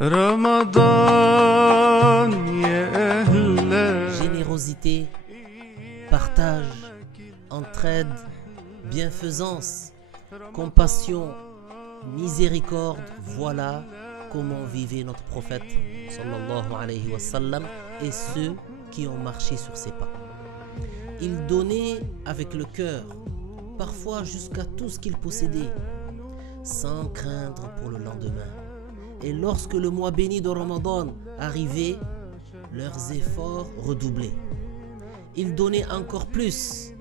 رمضان يا أهلا. Générosité, partage, entraide, bienfaisance, compassion, miséricorde, voilà comment vivait notre prophète sallallahu alayhi wa sallam et ceux qui ont marché sur ses pas. Il donnait avec le cœur, parfois jusqu'à tout ce qu'il possédait, sans craindre pour le lendemain. Et lorsque le mois béni de Ramadan arrivait, leurs efforts redoublaient. Ils donnaient encore plus,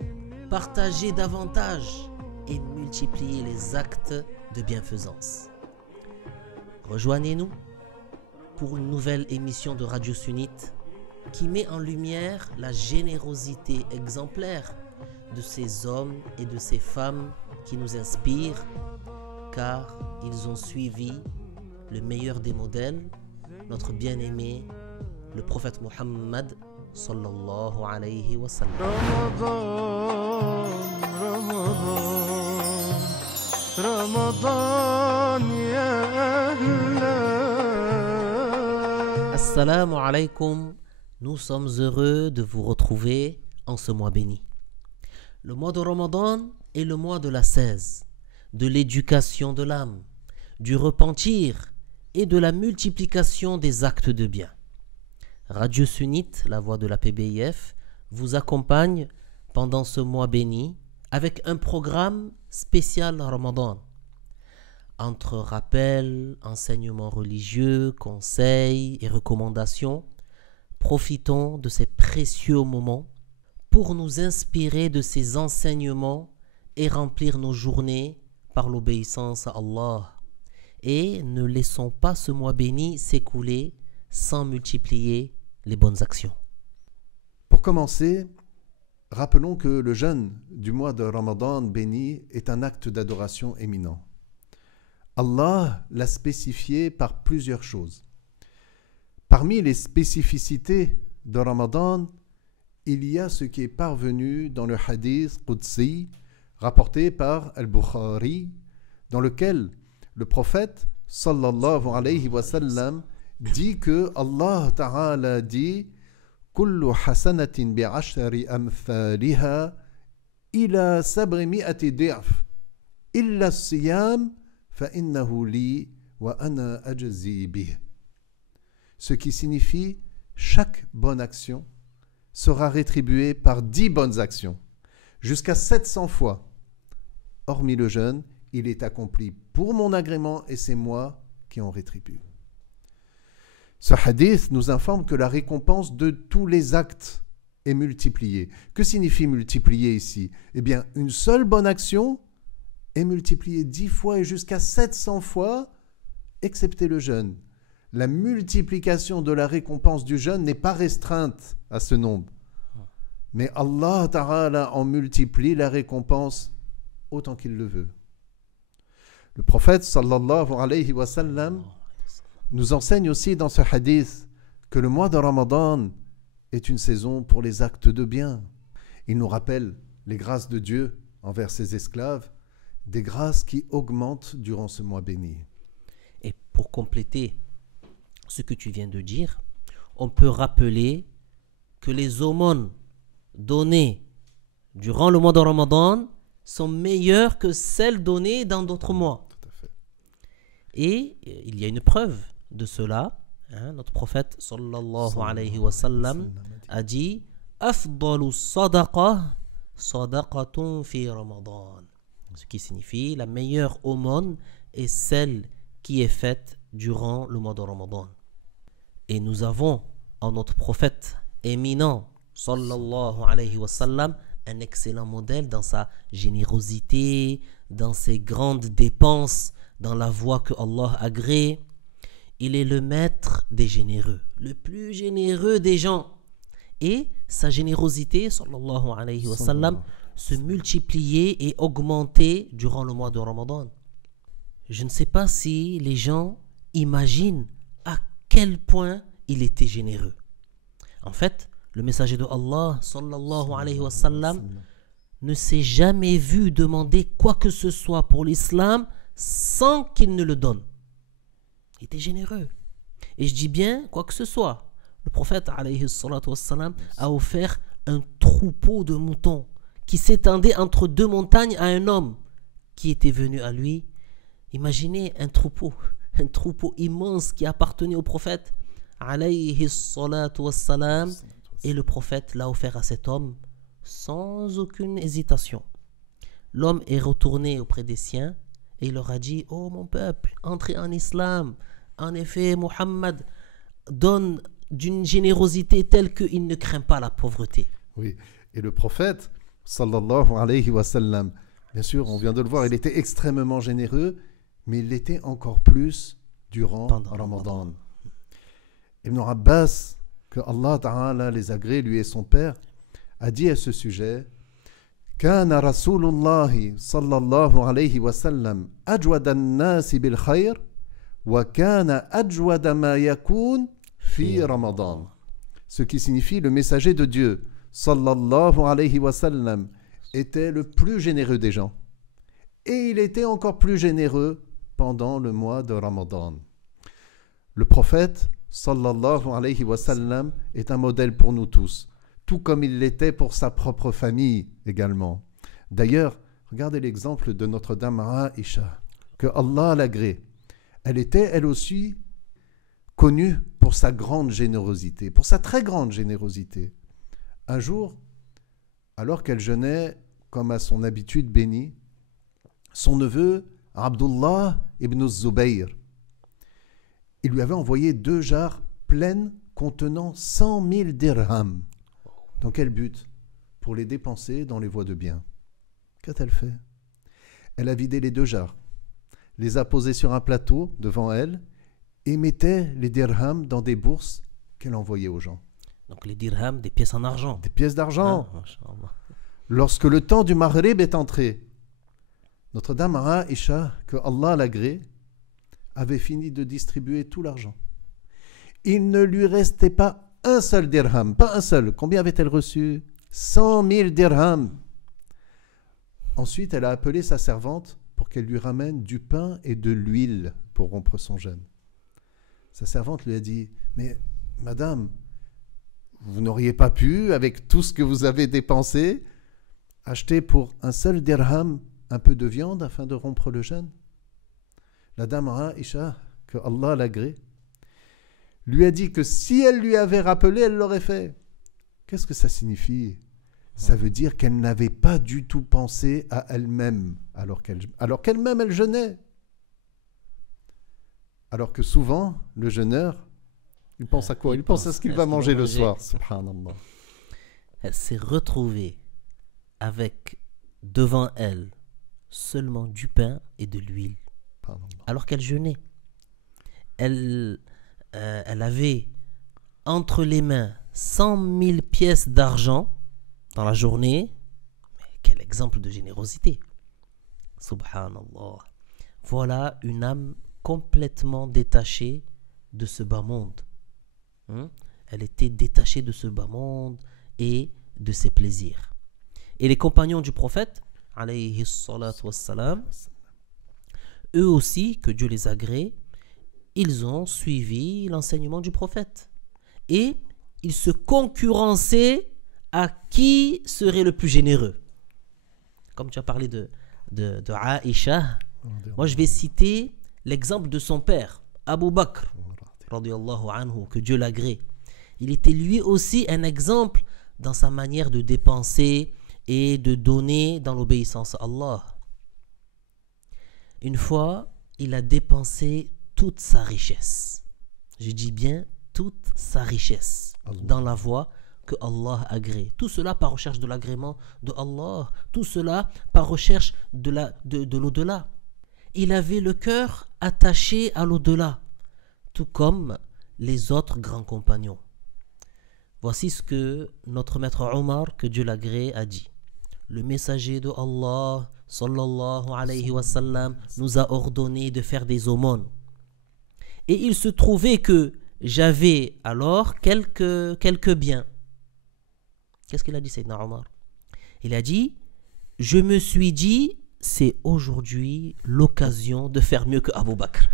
partageaient davantage et multipliaient les actes de bienfaisance. Rejoignez-nous pour une nouvelle émission de Radio Sunnite qui met en lumière la générosité exemplaire de ces hommes et de ces femmes qui nous inspirent, car ils ont suivi le meilleur des modèles, notre bien-aimé, le prophète Muhammad sallallahu alayhi wa sallam. رمضان يا أهلا. Assalamu alaikum, nous sommes heureux de vous retrouver en ce mois béni. Le mois de Ramadan est le mois de l'ascèse, de l'éducation de l'âme, du repentir et de la multiplication des actes de bien. Radio Sunnite, la voix de la PBIF, vous accompagne pendant ce mois béni avec un programme spécial Ramadan. Entre rappels, enseignements religieux, conseils et recommandations, profitons de ces précieux moments pour nous inspirer de ces enseignements et remplir nos journées par l'obéissance à Allah. Et ne laissons pas ce mois béni s'écouler sans multiplier les bonnes actions. Pour commencer, rappelons que le jeûne du mois de Ramadan béni est un acte d'adoration éminent. Allah l'a spécifié par plusieurs choses. Parmi les spécificités de Ramadan, il y a ce qui est parvenu dans le hadith Qudsi rapporté par Al-Bukhari, dans lequel le prophète sallallahu alayhi wa sallam dit que Allah Ta'ala dit كل حسنة بعشر أمثالها إلى 700 ضعف إلا الصيام فإنه لي وأنا أجزي به. Ce qui signifie chaque bonne action sera rétribuée par 10 bonnes actions, jusqu'à 700 fois. Hormis le jeûne, il est accompli pour mon agrément et c'est moi qui en rétribue. Ce hadith nous informe que la récompense de tous les actes est multipliée. Que signifie multiplier ici? Eh bien, une seule bonne action est multipliée 10 fois et jusqu'à 700 fois, excepté le jeûne. La multiplication de la récompense du jeûne n'est pas restreinte à ce nombre. Mais Allah Ta'ala en multiplie la récompense autant qu'il le veut. Le prophète sallallahu alayhi wa sallam nous enseigne aussi dans ce hadith que le mois de Ramadan est une saison pour les actes de bien. Il nous rappelle les grâces de Dieu envers ses esclaves, des grâces qui augmentent durant ce mois béni. Et pour compléter ce que tu viens de dire, on peut rappeler que les aumônes données durant le mois de Ramadan sont meilleures que celles données dans d'autres mois. Tout à fait. Et il y a une preuve de cela. Notre prophète sallallahu alayhi wa sallam a dit Afdalu sadaqa sadaqatun fi Ramadan. Ce qui signifie la meilleure aumône est celle qui est faite durant le mois de Ramadan. Et nous avons en notre prophète éminent sallallahu alayhi wa sallam un excellent modèle dans sa générosité, dans ses grandes dépenses, dans la voie que Allah agrée. Il est le maître des généreux, le plus généreux des gens. Et sa générosité, sallallahu alayhi wa sallam, se multipliait et augmentait durant le mois de Ramadan. Je ne sais pas si les gens imaginent à quel point il était généreux. En fait, le messager de Allah, sallallahu alayhi wa sallam, ne s'est jamais vu demander quoi que ce soit pour l'islam sans qu'il ne le donne. Il était généreux. Et je dis bien quoi que ce soit. Le prophète alayhi salatu wassalam, a offert un troupeau de moutons qui s'étendait entre deux montagnes à un homme qui était venu à lui. Imaginez un troupeau immense qui appartenait au prophète alayhi salatu wassalam, et le prophète l'a offert à cet homme sans aucune hésitation. L'homme est retourné auprès des siens et il leur a dit: oh mon peuple, entrez en islam. En effet, Muhammad donne d'une générosité telle qu'il ne craint pas la pauvreté. Oui, et le prophète, sallallahu alayhi wa sallam, bien sûr, on vient de le voir, il était extrêmement généreux, mais il l'était encore plus durant Ramadan. Ibn Abbas, que Allah Ta'ala les agrée, lui et son père, a dit à ce sujet: كان رسول الله صلى الله عليه وسلم أجود الناس بالخير وكان أجود ما يكون في رمضان. Ce qui signifie le messager de Dieu, sallallahu alayhi wa sallam, était le plus généreux des gens. Et il était encore plus généreux pendant le mois de Ramadan. Le prophète, sallallahu alayhi wa sallam, est un modèle pour nous tous, tout comme il l'était pour sa propre famille également. D'ailleurs, regardez l'exemple de notre dame Aïcha, que Allah l'agrée. Elle était, elle aussi, connue pour sa grande générosité, pour sa très grande générosité. Un jour, alors qu'elle jeûnait, comme à son habitude bénie, son neveu, Abdullah ibn Zubayr, il lui avait envoyé 2 jarres pleines contenant 100 000 dirhams. Dans quel but? Pour les dépenser dans les voies de bien. Qu'a-t-elle fait? Elle a vidé les 2 jarres, les a posés sur un plateau devant elle et mettait les dirhams dans des bourses qu'elle envoyait aux gens. Donc les dirhams, des pièces en argent. Des pièces d'argent. Ah, mashallah. Lorsque le temps du Maghrib est entré, notre dame Aïcha, que Allah l'agrée, avait fini de distribuer tout l'argent. Il ne lui restait pas un seul dirham, pas un seul. Combien avait-elle reçu? 100 000 dirhams. Ensuite, elle a appelé sa servante pour qu'elle lui ramène du pain et de l'huile pour rompre son jeûne. Sa servante lui a dit: mais madame, vous n'auriez pas pu, avec tout ce que vous avez dépensé, acheter pour un seul dirham un peu de viande afin de rompre le jeûne? La dame Aïcha, que Allah l'agrée, lui a dit que si elle lui avait rappelé, elle l'aurait fait. Qu'est-ce que ça signifie? Ça veut dire qu'elle n'avait pas du tout pensé à elle-même, alors qu'elle-même, elle jeûnait. Alors que souvent, le jeûneur, il pense à quoi? Il pense à ce qu'il va manger le soir. Subhanallah. Elle s'est retrouvée avec devant elle seulement du pain et de l'huile, alors qu'elle jeûnait. Elle avait entre les mains 100 000 pièces d'argent dans la journée. Mais quel exemple de générosité! Subhanallah. Voilà une âme complètement détachée de ce bas monde. Elle était détachée de ce bas monde et de ses plaisirs. Et les compagnons du prophète, alayhi salatu wassalam, eux aussi, que Dieu les agrée, ils ont suivi l'enseignement du prophète. Et ils se concurrençaient à qui serait le plus généreux. Comme tu as parlé de Aïcha, moi je vais citer l'exemple de son père, Abu Bakr, radiyallahu anhu, que Dieu l'agrée. Il était lui aussi un exemple dans sa manière de dépenser et de donner dans l'obéissance à Allah. Une fois, il a dépensé toute sa richesse. Je dis bien toute sa richesse dans la voie que Allah agrée. Tout cela par recherche de l'agrément de Allah. Tout cela par recherche de l'au-delà. Il avait le cœur attaché à l'au-delà, tout comme les autres grands compagnons. Voici ce que notre maître Omar, que Dieu l'agrée, a dit. Le messager de Allah, sallallahu alayhi wa sallam, nous a ordonné de faire des aumônes. Et il se trouvait que j'avais alors quelques biens. Qu'est-ce qu'il a dit, Sayyidina Omar? Il a dit: je me suis dit, c'est aujourd'hui l'occasion de faire mieux que Abu Bakr.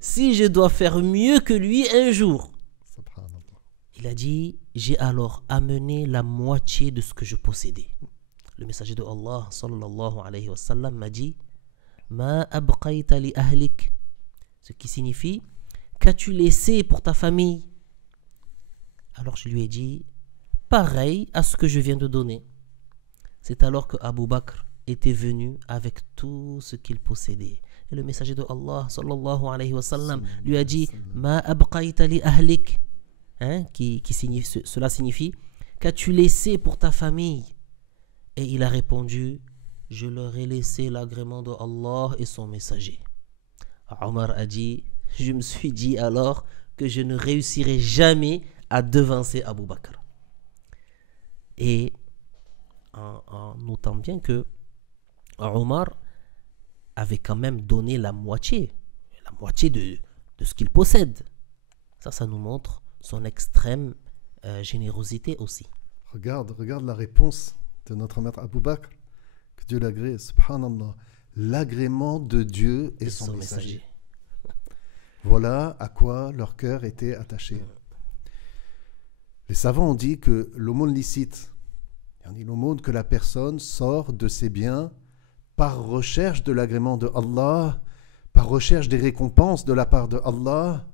si je dois faire mieux que lui un jour. Subhanallah. Il a dit, j'ai alors amené la moitié de ce que je possédais. Le messager de Allah, sallallahu alayhi wa sallam, m'a dit, Ma abqayta li ahlik, ce qui signifie, qu'as-tu laissé pour ta famille? Alors je lui ai dit, pareil à ce que je viens de donner. C'est alors que Abu Bakr était venu avec tout ce qu'il possédait. Et le messager de Allah, sallallahu alayhi wa sallam, lui a dit, Ma abqayta li ahlik, cela signifie, qu'as-tu laissé pour ta famille? Et il a répondu, je leur ai laissé l'agrément de Allah et son messager. Omar a dit, je me suis dit alors que je ne réussirai jamais à devancer Abu Bakr. Et en notant bien que Omar avait quand même donné la moitié de ce qu'il possède. Ça nous montre son extrême générosité aussi. Regarde la réponse de notre maître Abu Bakr, que Dieu l'agrée, subhanallah, l'agrément de Dieu et son messager. Voilà à quoi leur cœur était attaché. Les savants ont dit que l'aumône licite, l'aumône que la personne sort de ses biens par recherche de l'agrément de Allah, par recherche des récompenses de la part de Allah,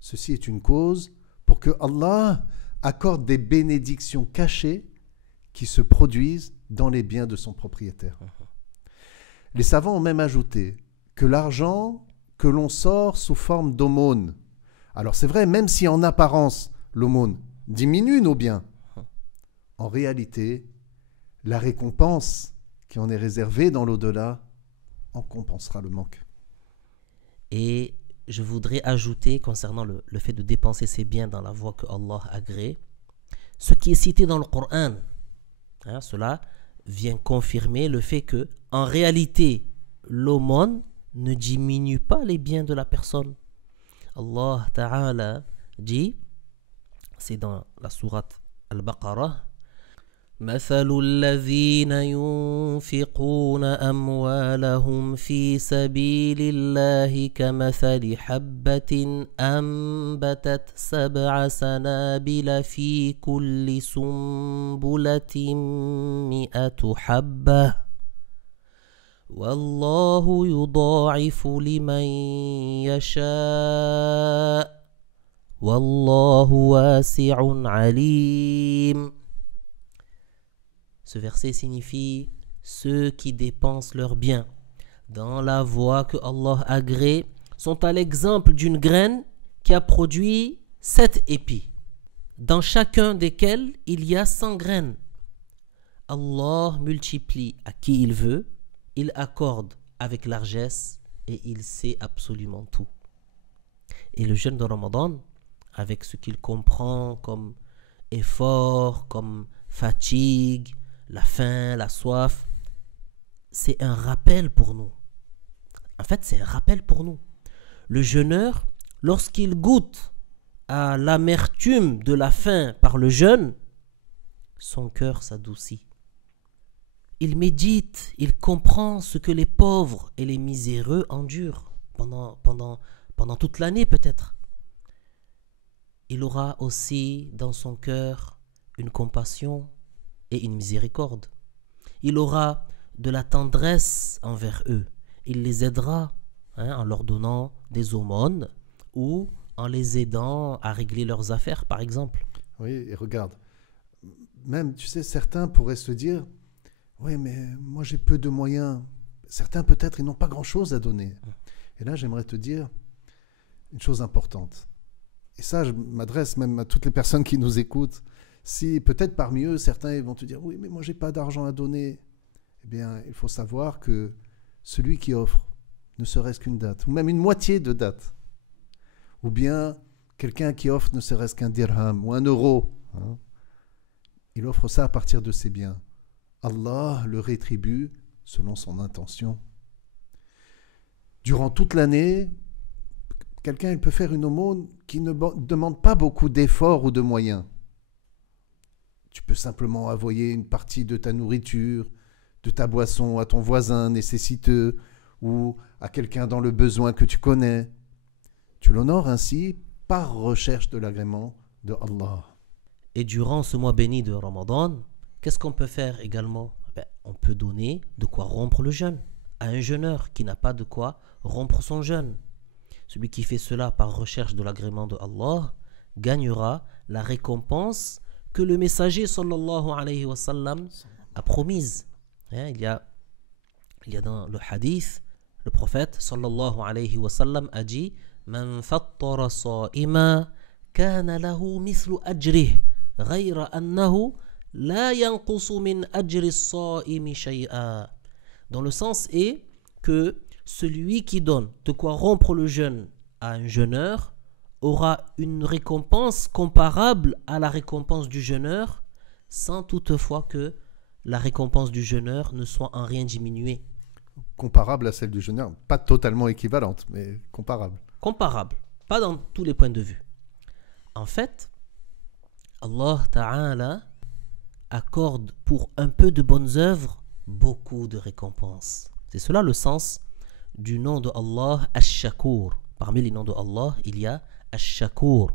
ceci est une cause pour que Allah accorde des bénédictions cachées qui se produisent dans les biens de son propriétaire. Les savants ont même ajouté que l'argent que l'on sort sous forme d'aumône, alors c'est vrai, même si en apparence l'aumône diminue nos biens, en réalité, la récompense qui en est réservée dans l'au-delà en compensera le manque. Et je voudrais ajouter, concernant le fait de dépenser ses biens dans la voie que Allah agrée, ce qui est cité dans le Coran. Cela vient confirmer le fait que, en réalité, l'aumône ne diminue pas les biens de la personne. Allah Ta'ala dit, c'est dans la sourate Al-Baqarah, مثل الذين ينفقون أموالهم في سبيل الله كمثل حبة أنبتت 7 سنابل في كل سنبلة 100 حبة والله يضاعف لمن يشاء والله واسع عليم. Ce verset signifie ceux qui dépensent leurs biens dans la voie que Allah agrée sont à l'exemple d'une graine qui a produit 7 épis, dans chacun desquels il y a 100 graines. Allah multiplie à qui il veut, il accorde avec largesse et il sait absolument tout. Et le jeûne de Ramadan, avec ce qu'il comprend comme effort, comme fatigue, la faim, la soif, c'est un rappel pour nous. En fait, c'est un rappel pour nous. Le jeûneur, lorsqu'il goûte à l'amertume de la faim par le jeûne, son cœur s'adoucit. Il médite, il comprend ce que les pauvres et les miséreux endurent pendant toute l'année peut-être. Il aura aussi dans son cœur une compassion et une miséricorde. Il aura de la tendresse envers eux. Il les aidera en leur donnant des aumônes ou en les aidant à régler leurs affaires, par exemple. Oui, et regarde, même, tu sais, certains pourraient se dire, oui, mais moi j'ai peu de moyens. Certains peut-être, ils n'ont pas grand-chose à donner. Et là, j'aimerais te dire une chose importante. Et ça, je m'adresse même à toutes les personnes qui nous écoutent. Si peut-être parmi eux, certains ils vont te dire « Oui, mais moi, je n'ai pas d'argent à donner. » Eh bien, il faut savoir que celui qui offre ne serait-ce qu'une date, ou même une moitié de date, ou bien quelqu'un qui offre ne serait-ce qu'un dirham ou un euro, il offre ça à partir de ses biens. Allah le rétribue selon son intention. Durant toute l'année, quelqu'un il peut faire une aumône qui ne demande pas beaucoup d'efforts ou de moyens. Tu peux simplement envoyer une partie de ta nourriture, de ta boisson à ton voisin nécessiteux ou à quelqu'un dans le besoin que tu connais. Tu l'honores ainsi par recherche de l'agrément de Allah. Et durant ce mois béni de Ramadan, qu'est-ce qu'on peut faire également? On peut donner de quoi rompre le jeûne à un jeûneur qui n'a pas de quoi rompre son jeûne. Celui qui fait cela par recherche de l'agrément de Allah gagnera la récompense que le messager sallallahu alayhi wa sallam a promise. Il y a dans le hadith, le prophète sallallahu alayhi wa sallam a dit: Man fattara sa'ima kana lahu mithlu ajrih ghayra annahu la yanqusu min ajri as-sa'imi shay'a. Dans le sens est que celui qui donne de quoi rompre le jeûne à un jeûneur aura une récompense comparable à la récompense du jeûneur, sans toutefois que la récompense du jeûneur ne soit en rien diminuée. Comparable à celle du jeûneur, pas totalement équivalente, mais comparable. Comparable, pas dans tous les points de vue. En fait, Allah Ta'ala accorde pour un peu de bonnes œuvres beaucoup de récompenses. C'est cela le sens du nom de Allah, Ash-Shakur. Parmi les noms de Allah, il y a Ash-Shakur.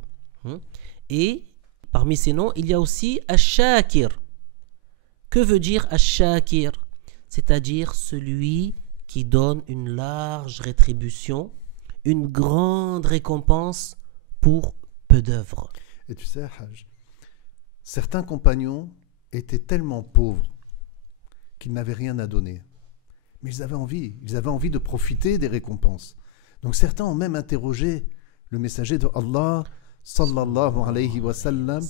Et parmi ces noms, il y a aussi Ash-Shakir. Que veut dire Ash-Shakir? C'est-à-dire celui qui donne une large rétribution, une grande récompense pour peu d'œuvres. Et tu sais, Hajj, certains compagnons étaient tellement pauvres qu'ils n'avaient rien à donner. Mais ils avaient envie de profiter des récompenses. Donc certains ont même interrogé le messager de Allah, sallallahu alayhi wa sallam,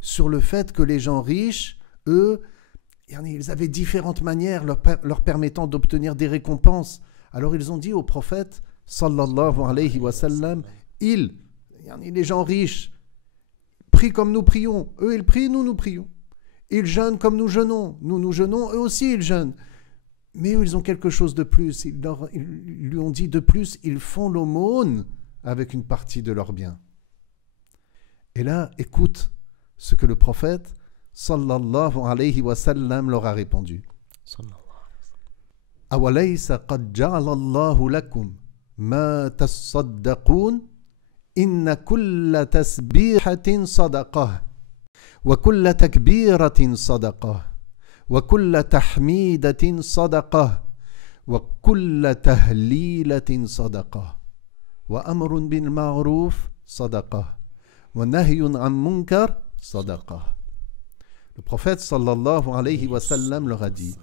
sur le fait que les gens riches, eux, ils avaient différentes manières leur permettant d'obtenir des récompenses. Alors ils ont dit au prophète, sallallahu alayhi wa sallam, les gens riches, prient comme nous prions. Eux, ils prient, nous prions. Ils jeûnent comme nous jeûnons. Nous jeûnons, eux aussi, ils jeûnent. Mais eux, ils ont quelque chose de plus. Ils lui ont dit de plus, ils font l'aumône avec une partie de leurs biens. Et là, écoute ce que le prophète, sallallahu alayhi wa sallam, leur a répondu. Awalaysa qad ja'ala Allahu lakum ma tasaddaqun inna kulla tasbihatin sadaqah wa kulla takbiratin sadaqah wa kulla tahmidatin sadaqah wa kulla tahlilatin sadaqah wa amrun bil ma'ruf sadaqah wa nahyun 'an munkar sadaqah. Le prophète sallallahu alayhi wa sallam leur a dit,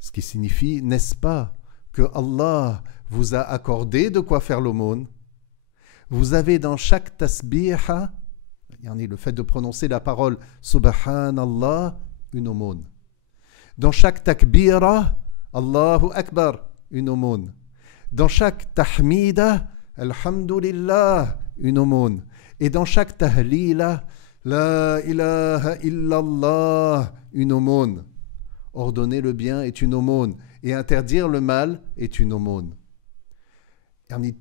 ce qui signifie, n'est-ce pas que Allah vous a accordé de quoi faire l'aumône? Vous avez dans chaque tasbiha, le fait de prononcer la parole subhanallah, une aumône. Dans chaque takbira, Allahu Akbar, une aumône. Dans chaque tahmida, alhamdulillah, une aumône. Et dans chaque tahlila, la ilaha illallah, une aumône. Ordonner le bien est une aumône et interdire le mal est une aumône.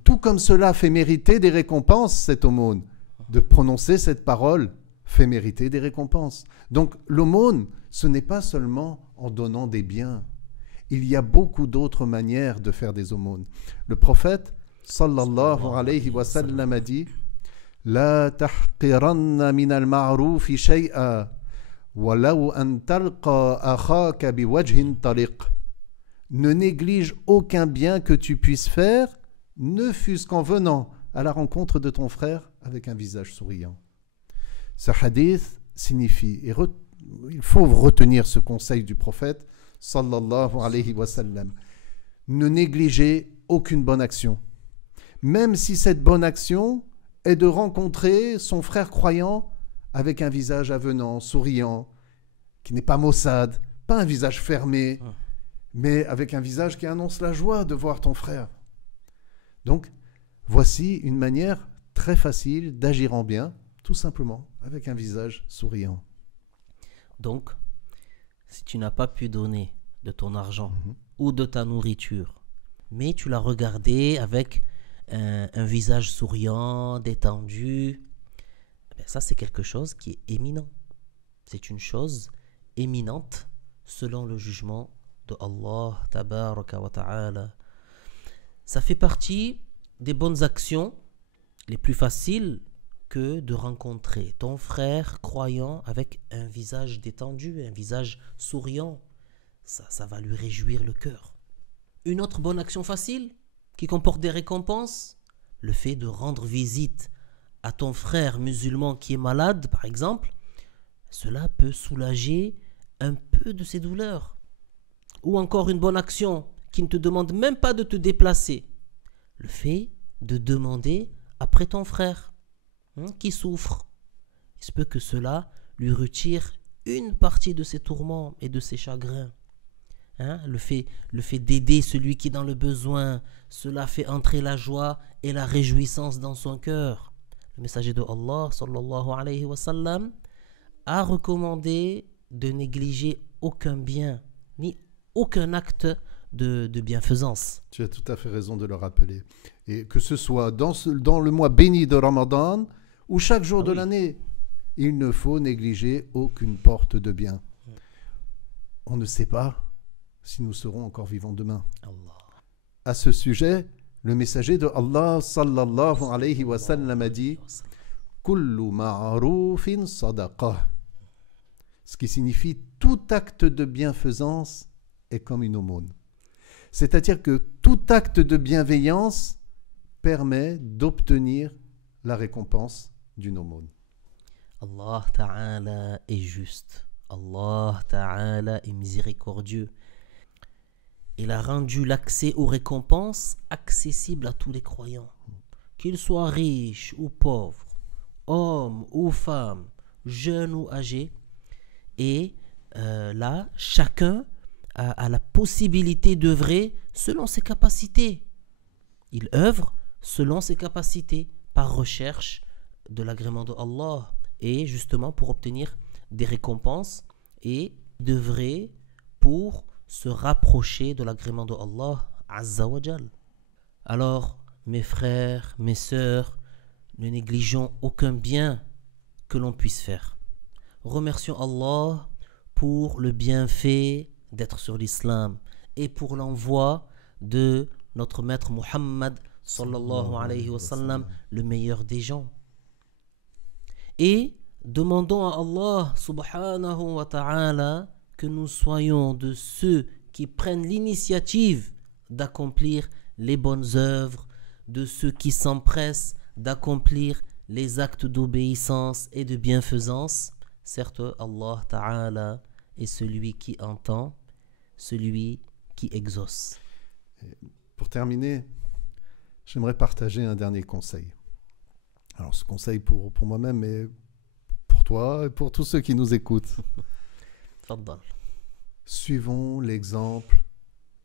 Tout comme cela fait mériter des récompenses, cette aumône. De prononcer cette parole fait mériter des récompenses. Donc l'aumône, ce n'est pas seulement en donnant des biens. Il y a beaucoup d'autres manières de faire des aumônes. Le prophète, sallallahu alayhi wa sallam, a dit: La tahqiranna min al-ma'rufi shay'a walau an talqa akhaka biwajhin taliq. Ne néglige aucun bien que tu puisses faire, ne fût-ce qu'en venant à la rencontre de ton frère avec un visage souriant. Ce hadith signifie, et il faut retenir ce conseil du prophète, sallallahu alayhi wa sallam, ne négligez aucune bonne action, même si cette bonne action est de rencontrer son frère croyant avec un visage avenant, souriant, qui n'est pas maussade, pas un visage fermé, mais avec un visage qui annonce la joie de voir ton frère. Donc, voici une manière très facile d'agir en bien, tout simplement, avec un visage souriant. Donc, si tu n'as pas pu donner de ton argent ou de ta nourriture, mais tu l'as regardé avec un visage souriant, détendu, ça c'est quelque chose qui est éminent. C'est une chose éminente selon le jugement de Allah tabaraka wa ta'ala. Ça fait partie des bonnes actions les plus faciles que de rencontrer ton frère croyant avec un visage détendu, un visage souriant. Ça va lui réjouir le cœur. Une autre bonne action facile qui comporte des récompenses, le fait de rendre visite à ton frère musulman qui est malade, par exemple, cela peut soulager un peu de ses douleurs. Ou encore une bonne action qui ne te demande même pas de te déplacer, le fait de demander après ton frère qui souffre. Il se peut que cela lui retire une partie de ses tourments et de ses chagrins. Le fait d'aider celui qui est dans le besoin, cela fait entrer la joie et la réjouissance dans son cœur. Le messager de Allah sallallahu alayhi wa sallam a recommandé de négliger aucun bien ni aucun acte de bienfaisance. Tu as tout à fait raison de le rappeler. Et que ce soit dans le mois béni de Ramadan ou chaque jour de l'année, il ne faut négliger aucune porte de bien. On ne sait pas si nous serons encore vivants demain. Allah. À ce sujet, le messager de Allah sallallahu alayhi wa sallam a dit « Kullu ma'arufin sadaqah » ce qui signifie tout acte de bienfaisance est comme une aumône. C'est-à-dire que tout acte de bienveillance permet d'obtenir la récompense d'une aumône. Allah Ta'ala est juste. Allah Ta'ala est miséricordieux. Il a rendu l'accès aux récompenses accessible à tous les croyants. Qu'ils soient riches ou pauvres, hommes ou femmes, jeunes ou âgés. Et là, chacun a la possibilité d'œuvrer selon ses capacités. Il œuvre selon ses capacités par recherche de l'agrément de Allah et justement pour obtenir des récompenses et d'œuvrer pour se rapprocher de l'agrément de Allah Azza wa Jal. Alors, mes frères, mes sœurs, ne négligeons aucun bien que l'on puisse faire. Remercions Allah pour le bienfait d'être sur l'islam et pour l'envoi de notre maître Muhammad sallallahu alayhi wa sallam, le meilleur des gens. Et demandons à Allah subhanahu wa ta'ala que nous soyons de ceux qui prennent l'initiative d'accomplir les bonnes œuvres, de ceux qui s'empressent d'accomplir les actes d'obéissance et de bienfaisance. Certes, Allah Ta'ala est celui qui entend, celui qui exauce. Pour terminer, j'aimerais partager un dernier conseil. Alors ce conseil pour moi-même, mais pour toi et pour tous ceux qui nous écoutent. Faddal. Suivons l'exemple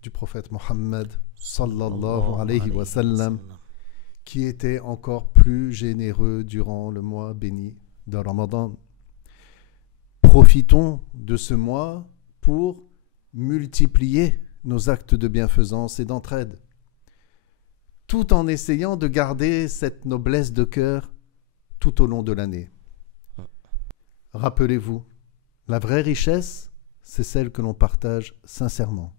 du prophète Mohammed sallallahu alayhi wa sallam, qui était encore plus généreux durant le mois béni de Ramadan. Profitons de ce mois pour multiplier nos actes de bienfaisance et d'entraide, tout en essayant de garder cette noblesse de cœur tout au long de l'année. Rappelez-vous, la vraie richesse, c'est celle que l'on partage sincèrement,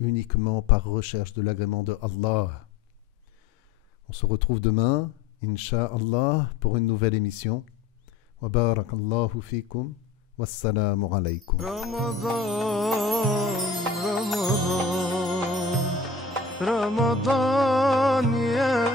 uniquement par recherche de l'agrément de Allah. On se retrouve demain, Inch'Allah, pour une nouvelle émission. Wa barakallahu fikum. Wassalamu alaykum. رمضان يا